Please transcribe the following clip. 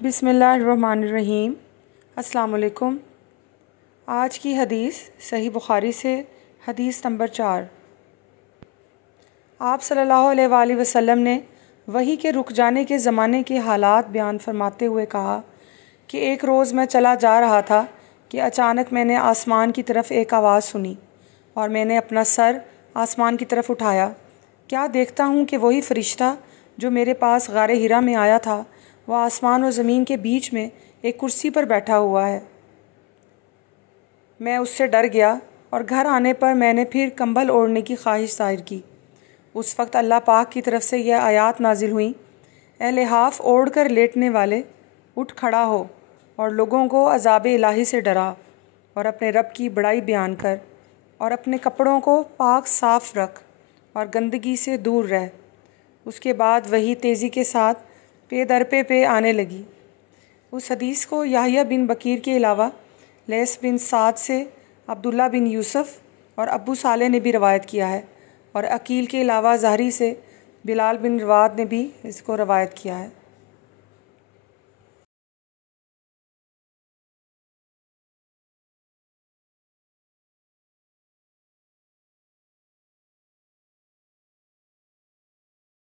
بسم اللہ الرحمن الرحیم۔ السلام علیکم۔ آج کی حدیث صحیح بخاری سے حدیث نمبر 4۔ آپ صلی اللہ علیہ وآلہ وسلم نے وحی کے رک جانے کے زمانے کے حالات بیان فرماتے ہوئے کہا کہ ایک روز میں چلا جا رہا تھا کہ اچانک میں نے آسمان کی طرف ایک آواز سنی اور میں نے اپنا سر آسمان کی طرف اٹھایا۔ کیا دیکھتا ہوں کہ وہی فرشتہ جو میرے پاس غار حرا میں آیا تھا وہ آسمان و زمین کے بیچ میں ایک کرسی پر بیٹھا ہوا ہے۔ میں اس سے ڈر گیا اور گھر آنے پر میں نے پھر کمبل اوڑھنے کی خواہش ظاہر کی۔ اس وقت اللہ پاک کی طرف سے یہ آیات نازل ہوئیں: اے لحاف اوڑھ کر لیٹنے والے، اٹھ کھڑا ہو اور لوگوں کو عذاب الہی سے ڈرا اور اپنے رب کی بڑائی بیان کر اور اپنے کپڑوں کو پاک صاف رکھ اور گندگی سے دور رہ۔ اس کے بعد وحی تیزی کے ساتھ پے در پہ آنے لگی۔ اس حدیث کو یحییٰ بن بکیر کے علاوہ لیث بن سعد سے عبداللہ بن یوسف اور ابو صالح نے بھی روایت کیا ہے، اور عقیل کے علاوہ زہری سے بلال بن رواد نے بھی اس کو روایت کیا ہے۔